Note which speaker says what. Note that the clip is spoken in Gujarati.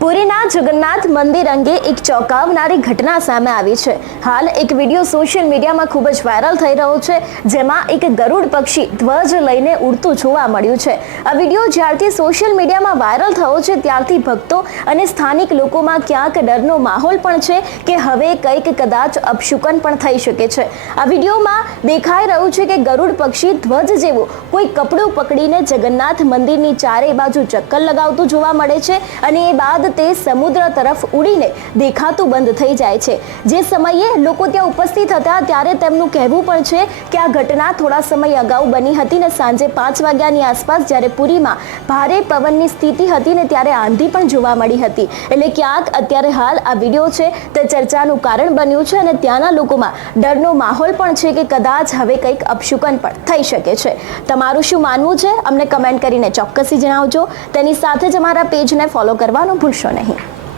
Speaker 1: પુરીના જગન્નાથ મંદિર અંગે એક ચોંકાવનારી ઘટના સામે આવી છે. હાલ એક વીડિયો સોશિયલ મીડિયામાં ખૂબ જ વાયરલ થઈ રહ્યો છે, જેમાં એક ગરુડ પક્ષી ધ્વજ લઈને ઉડતું જોવા મળ્યું છે. આ વીડિયો જ્યારથી સોશિયલ મીડિયામાં વાયરલ થયો છે, ત્યારથી ભક્તો અને સ્થાનિક લોકોમાં ક્યાંક ડરનો માહોલ પણ છે કે હવે કંઈક કદાચ અપશુકન પણ થઈ શકે છે. આ વિડીયોમાં દેખાઈ રહ્યું છે કે ગરુડ પક્ષી ધ્વજ જેવું કોઈ કપડું પકડીને જગન્નાથ મંદિરની ચારે બાજુ ચક્કર લગાવતું જોવા મળે છે અને એ બાદ તે સમુદ્ર તરફ ઉડીને દેખાતું બંધ થઈ જાય છે. જે સમયે લોકો ત્યાં ઉપસ્થિત હતા, ત્યારે તેમનું કહેવું પણ છે કે આ ઘટના થોડા સમય અગાઉ બની હતી ને સાંજે પાંચ વાગ્યાની આસપાસ જ્યારે પુરીમાં ભારે પવનની સ્થિતિ હતી ને ત્યારે આંધી પણ જોવા મળી હતી. એટલે ક્યાંક અત્યારે હાલ આ વીડિયો છે તે ચર્ચાનું કારણ બન્યું છે અને ત્યાંના લોકોમાં ડરનો માહોલ પણ છે કે કદાચ હવે કંઈક અપશુકન પણ થઈ શકે છે. તમારું શું માનવું છે? અમને કમેન્ટ કરીને ચોક્કસથી જણાવજો. તેની સાથે જ અમારા પેજને ફોલો કરવાનું ભૂલશો નહીં.